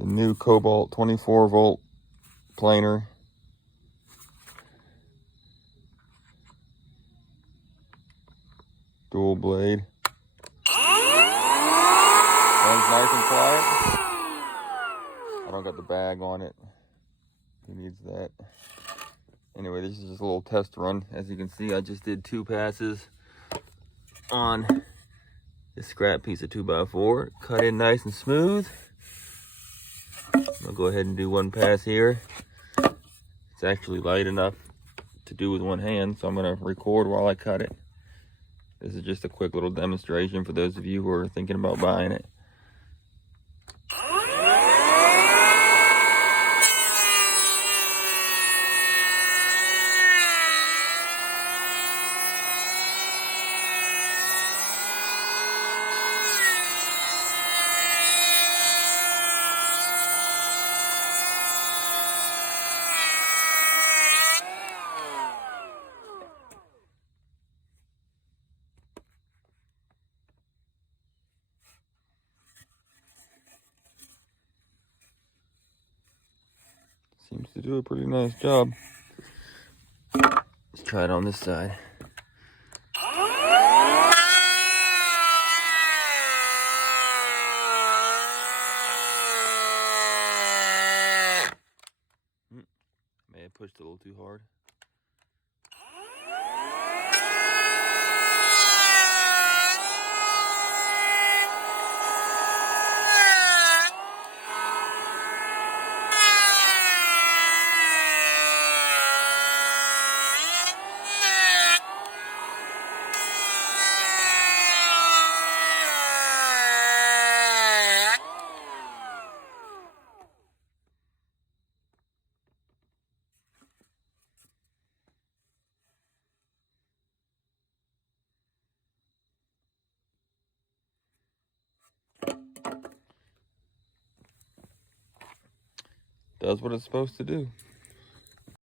The new Kobalt 24 volt planer. Dual blade. Runs nice and quiet. I don't got the bag on it. Who needs that? Anyway, this is just a little test run. As you can see, I just did 2 passes on this scrap piece of 2x4. Cut in nice and smooth. I'll go ahead and do 1 pass here. It's actually light enough to do with 1 hand, so I'm going to record while I cut it. This is just a quick little demonstration for those of you who are thinking about buying it. Seems to do a pretty nice job. Let's try it on this side. May have pushed it a little too hard. Does what it's supposed to do.